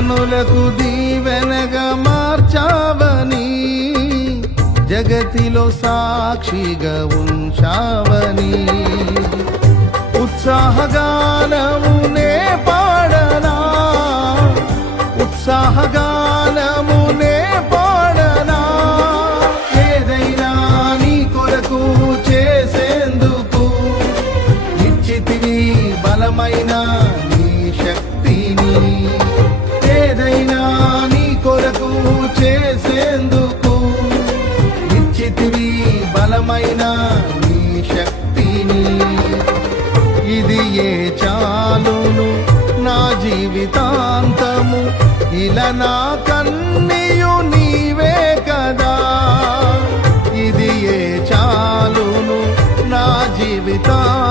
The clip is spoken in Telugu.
జనులకు దీవెనగా మార్చావని, జగతిలో సాక్షిగా ఉంచావని, ఉత్సాహగానమునే పాడనా, ఉత్సాహగానమునే పాడనా. ఏదైనా నీ కొరకు చేసేందుకు ఇచ్చితివి బలమైన నీ శక్తిని. ఏదైనా నీ కొరకు చేసేందుకు ఇచ్చితివి బలమైన నీ శక్తిని. ఇది ఏ చాలును నా జీవితాంతము, ఇలా నా కన్నీయు నీవే కదా. ఇది ఏ చాలును నా జీవితాంతము,